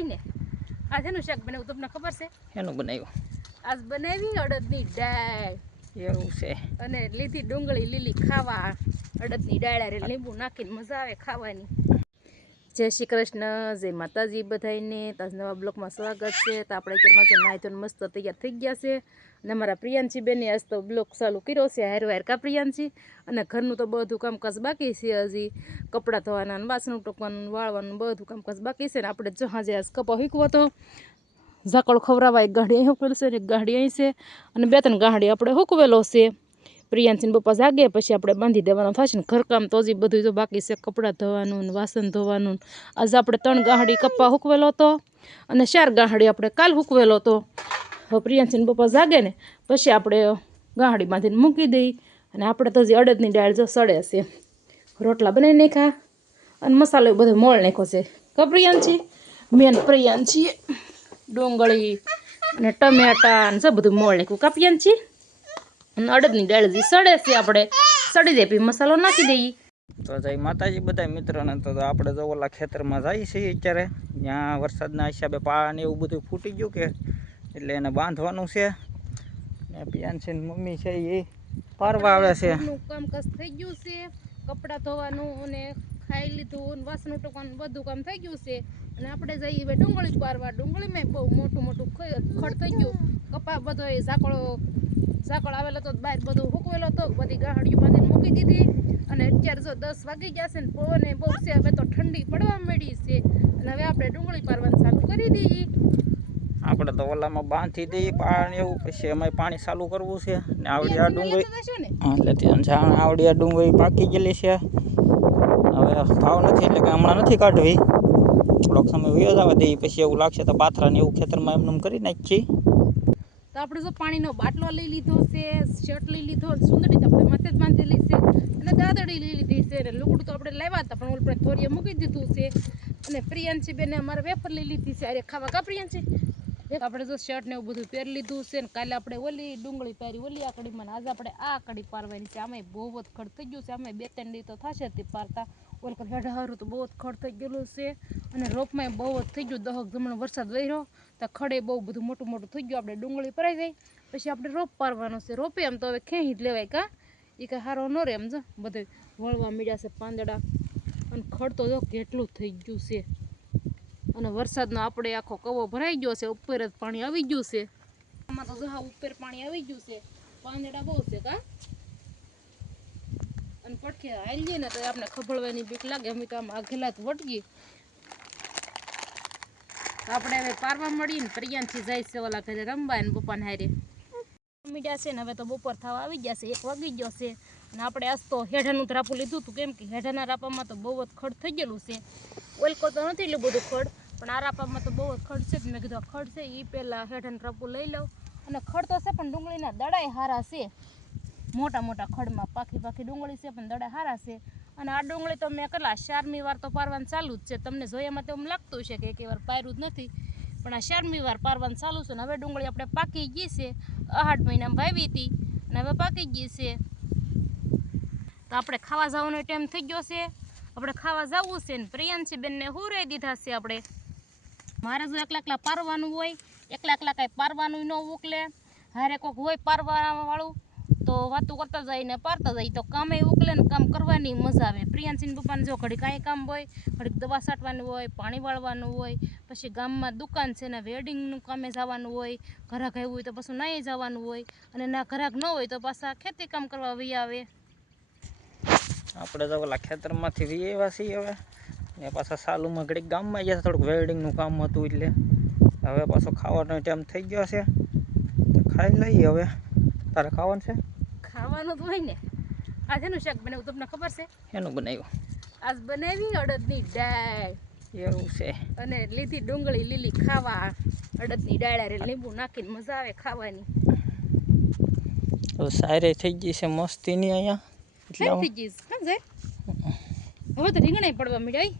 હોય ને આ જેનું શાક બનાવ્યું તમને ખબર છે? એનું બનાવ્યું આજ બનાવી અડદની દાળ એવું છે અને લીધી ડુંગળી લીલી ખાવા અડદની દાળ અરે લીંબુ નાખીને મજા આવે ખાવાની। જય શ્રી કૃષ્ણ, જય માતાજી બધાને તાજ નવા બ્લોકમાં સ્વાગત છે। તો આપણે અત્યારમાં તો નાહી ધોઈને મસ્ત તૈયાર થઈ ગયા છે અને અમારા પ્રિયાંશી બેને આજ તો બ્લોક ચાલુ કર્યો છે હાર કા પ્રિયાંશી। અને ઘરનું તો બધું કામકાજ બાકી છે, હજી કપડાં ધોવાના વાસણ ટોકવાનું વાળવાનું બધું કામકાજ બાકી છે ને આપણે જો હાજે આજ કપા હૂકવો તો ઝાકળ ખવરાવા એક ગાંડી અહીં હૂકવેલું છે ને એક ગાંડી અહીં છે અને બે ત્રણ ગાંડી આપણે હૂકવેલો છે। પ્રિયાંશીને પપ્પા જાગે પછી આપણે બાંધી દેવાનું થશે ને ઘરકામ તો હજી બધું તો બાકી છે, કપડાં ધોવાનું ને વાસણ ધોવાનું। આજે આપણે 3 ગાંડી કપ્પા હૂકવેલો હતો અને 4 ગાંડી આપણે કાલ હૂકવેલો હતો। હવે પ્રિયાંશીને પપ્પા જાગે ને પછી આપણે ગાંડી બાંધીને મૂકી દઈ અને આપણે તો હજી અડદની દાળ જો સડે છે, રોટલા બનાવી નાખ્યા અને મસાલો બધો મોળ નાખ્યો છે કા પ્રિયાંશી? મેન પ્રિયાંશી ડુંગળી અને ટમેટા ને सब બધું મોળ નાખ્યું કા પ્રિયાંશી? અને અડદની દાળ જે સડે છે આપણે સડી જાય પછી મસાલો નાખી દઈએ। તો જય માતાજી બધા મિત્રોને। તો આપણે જો ઓલા ખેતરમાં જઈએ છીએ અત્યારે, ત્યાં વરસાદના હિસાબે પાણી એવું બધું ફૂટી ગયું કે એટલે એને બાંધવાનું છે ને પ્રિયાંશીની મમ્મી છે એ પારવા આવે છે। કામકાજ થઈ ગયું છે, કપડાં ધોવાનું અને ખાઈ લીધું અને વાસણ ટોકવાનું બધું કામ થઈ ગયું છે અને આપણે જઈએ હવે ડુંગળી પારવા। ડુંગળીમાં બહુ મોટું મોટું ખડ થઈ ગયું, કપા બધો ઝાકળ આવેલો તો બહાર બધું હૂકવેલો હતો, બધી ગાંહડીઓ બાંધીને મૂકી દીધી અને અત્યારે જો 10 વાગી ગયા છે ને પવને બહુ છે, હવે તો ઠંડી પડવા મળી છે અને હવે આપણે ડુંગળી પારવાનું ચાલુ કરી દઈએ। આપણે તો ઓલામાં બાંધી દઈએ પાણી એવું, પછી અમે પાણી ચાલુ કરવું છે ને આવડી આ ડુંગળી એટલે ત્યાં આવડી આ ડુંગળી પાકી ગયેલી છે, હવે ભાવ નથી એટલે કે હમણાં નથી કાઢવી, થોડોક સમય વયો જવા દઈએ પછી એવું લાગશે તો પાથરા ને એવું ખેતરમાં એમને કરી નાખીએ। તો આપણે જો પાણીનો બાટલો લઈ લીધો છે, શર્ટ લઈ લીધો, સુંદરી તો આપણે માથે જ બાંધેલી છે અને દાદડી લઈ લીધી છે અને લુગડું તો આપણે લાવ્યા હતા પણ ઓલ થોડીએ મૂકી દીધું છે અને પ્રિયાંશી બેને અમારે વેફર લઈ લીધી છે અરે ખાવા કા પ્રિયાંશી? આપણે જો શર્ટ ને એવું બધું પહેરી લીધું છે ને કાલે આપણે ઓલી ડુંગળી પારી ઓલી આકડીમાં, આજે આપણે આ આકડી પારવાની છે। આમાં બહુ જ ખડ થઈ ગયું છે, આમાં 2-3 દી તો થશે તે પારતા, ઓલ કર હેઠા હારું તો બહુ જ ખડ થઈ ગયેલું છે અને રોપમાં બહુ જ થઈ ગયું, દહક જમણો વરસાદ વહ્યો તો ખડે બહુ બધું મોટું મોટું થઈ ગયું। આપણે ડુંગળી ભરાઈ જાય પછી આપણે રોપ પારવાનો છે, રોપે એમ તો હવે ખેંચી જ લેવાય કા, એ કાંઈ સારો ન રહે એમ જો બધે વળવા મળ્યા છે પાંદડા અને ખડ તો જો કેટલું થઈ ગયું છે અને વરસાદનો આપણે આખો કવો ભરાઈ ગયો છે, ઉપર જ પાણી આવી ગયું છે, આમાં તો જો ઉપર પાણી આવી ગયું છે, પાંદડા બહુ છે કા અને પડખે હાલીએ ને તો આપણે ખભળવાની બીક લાગે, અમે તો આમ આગેલા જ વળગીએ। આપણે હવે પારવા મળીને પ્રિયાંશી જાય છે ઓલા ઘરે રમવા ને પપ્પાને હારે મીડ્યા છે ને હવે તો બપોર થવા આવી ગયા છે, 1 વાગી ગયો છે અને આપણે આજ તો હેઠાનું રાપું લીધું હતું કેમ કે હેઠાના રાપામાં તો બહુ જ ખડ થઈ ગયેલું છે, ઓલકો તો નથી એટલું બધું ખડ પણ આ રાપામાં તો બહુ જ ખડ છે, મેં કીધું ખડ છે એ પહેલાં હેઠાનું રાપું લઈ લઉં અને ખડ તો છે પણ ડુંગળીના દડાય સારા છે, મોટા મોટા ખડમાં પાકી ડુંગળી છે પણ દડા સારા છે અને આ ડુંગળી તો મેં કેટલા 4મી વાર તો પારવાનું ચાલુ જ છે, તમને જોયામાં તો એમ લાગતું છે કે એક વાર પાર્યું જ નથી પણ આ 4મી વાર પારવાનું ચાલુ છે ને હવે ડુંગળી આપણે પાકી ગઈ છે, 8 મહિનામાં વાવી હતી અને હવે પાકી ગઈ છે તો આપણે ખાવા જવાનો ટાઈમ થઈ ગયો છે, આપણે ખાવા જવું છે ને પ્રિયાંશી બેનને હુરાઈ દીધા છે આપણે। મારે જો એકલા પારવાનું હોય, એકલા કાંઈ પારવાનું ન ઉકલે, હારે કોઈક હોય પારવાવાળું તો વાતું કરતા જાય ને પારતા જાય તો કામે ઉકલે ને કામ કરવાની મજા આવે। પ્રિયાંશીને પપ્પાને જો ઘડી કાંઈ કામ હોય, ઘડીક દવા છાંટવાની હોય, પાણી વાળવાનું હોય, પછી ગામમાં દુકાન છે ને વેડિંગનું કામે જવાનું હોય, ઘરાક આવ્યું હોય તો પાછું નાહી જવાનું હોય અને ના ઘરાક ન હોય તો પાછા ખેતી કામ કરવા વહી આવે। આપણે તો ઓલા ખેતરમાંથી વી આવ્યા છીએ હવે ને પાછા સાલુમાં ઘડીક ગામમાં ગયા, થોડુંક વેલ્ડિંગનું કામ હતું એટલે હવે પાછો ખાવાનો ટાઈમ થઈ ગયો છે તો ખાઈ લઈએ। હવે તારે ખાવાનું છે? ખાવાનું તો હોય ને, આ જેનું શાક બનાવ્યું તમને ખબર છે? એનું બનાવ્યું આજ બનાવી અડદની દાળ એવું છે અને લીધી ડુંગળી લીલી ખાવા અડદની દાળ અરે લીંબુ નાખીને મજા આવે ખાવાની। તો સારી થઈ ગઈ છે મસ્તીની અહીંયા એટલે થઈ ગઈ હા જાય હવે તો રીંગણા પડવા મળ્યા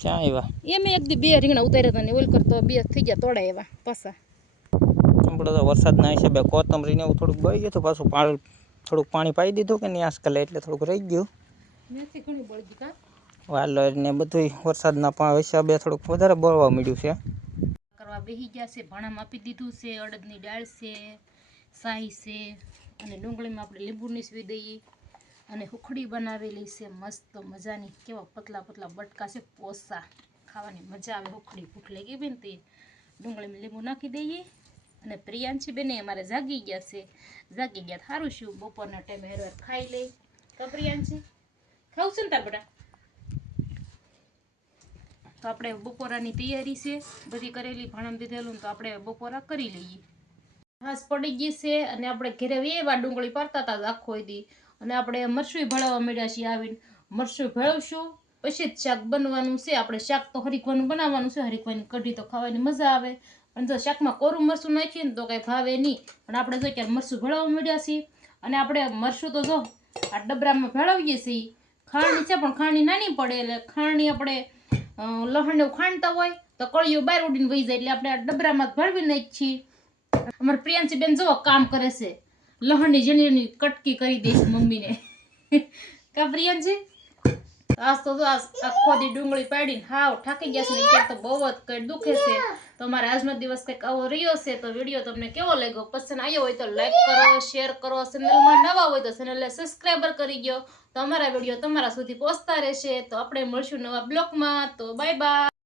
ક્યાં આવ્યા એ મેં 1-2 રીંગણા ઉતાર્યા હતા ને ઓલ કરતો 2 થઈ ગયા તોડા એવા પાછા। આપણે તો વરસાદના હિસાબે કોથમરીને એવું થોડુંક બળી ગયું હતું, પાછું થોડુંક પાણી પાઈ દીધું કે નહીં આજકાલ એટલે થોડુંક રહી ગયું, મેથી ઘણી બળી ગઈ કા વાલોર ને બધું વરસાદના હિસાબે થોડુંક વધારે બળવા મળ્યું છે. કરવા બેસી ગયા છે, ભાણામાં આપી દીધું છે, અડદની દાળ છે, શાહી છે અને ડુંગળીમાં આપણે લીંબુ નીસવી દઈએ અને હુખડી બનાવેલી છે મસ્ત મજાની. કેવા પતલા પતલા બટકા છે, પોસા ખાવાની મજા આવે. હુખડી ભૂખ લાગી બેન તે ડુંગળીમાં લીંબુ નાખી દઈએ. અને પ્રિયાંશી બેને અમારે જાગી ગયા છે. જાગી ગયા સારું શું, બપોરના ટાઈમે હેરવાર ખાઈ લે. તો પ્રિયાંશી ખાવું છે ને તાર બેટા? તો આપણે બપોરાની તૈયારી છે બધી કરેલી, ભાણમ દીધેલું, તો આપણે બપોરા કરી લઈએ. ઘાસ પડી ગઈ છે અને આપણે ઘરે એવા ડુંગળી પારતા હતા આખો દી, અને આપણે મરસું ભળવા મળ્યા છીએ. આવીને મરસું ભળવશું પછી જ શાક બનવાનું છે. આપણે શાક તો હરીકવાનું બનાવવાનું છે, હરીકવાની કઢી તો ખાવાની મજા આવે, પણ જો શાકમાં કોરું મરસું નાખીએ ને તો કંઈ ભાવે નહીં. પણ આપણે જો ક્યારે મરસું ભળવા મળ્યા છીએ, અને આપણે મરસું તો જો આ ડબરામાં ભળવીએ છીએ. ખાંડની છે પણ ખાંડની નાની પડે, એટલે ખાંડની આપણે લહણ ખાંડતા હોય તો કળિયું બહાર ઉડીને વહી જાય, એટલે આપણે આ ડબરામાં ભળવી નાખીએ છીએ. અમારે પ્રિયાંશી બેન જો કામ કરે છે, લહણની ઝીણી કટકી કરી દે છે મમ્મીને. કા પ્રિયાંશી? આજ તો આખો દી ડુંગળી પાડીને હાવ થાકી ગયા છે ને, ત્યારે તો બહુ જ કઈ દુખે છે. તો અમારે આજનો દિવસ કંઈક આવો રહ્યો છે. તો વિડીયો તમને કેવો લાગ્યો? પસંદ આવ્યો હોય તો લાઈક કરો, શેર કરો, ચેનલમાં નવા હોય તો ચેનલને સબસ્ક્રાઈબર કરી દો. તો અમારા વિડીયો તમારા સુધી પહોંચતા રહેશે. તો આપણે મળશું નવા બ્લોગમાં. તો બાય બાય.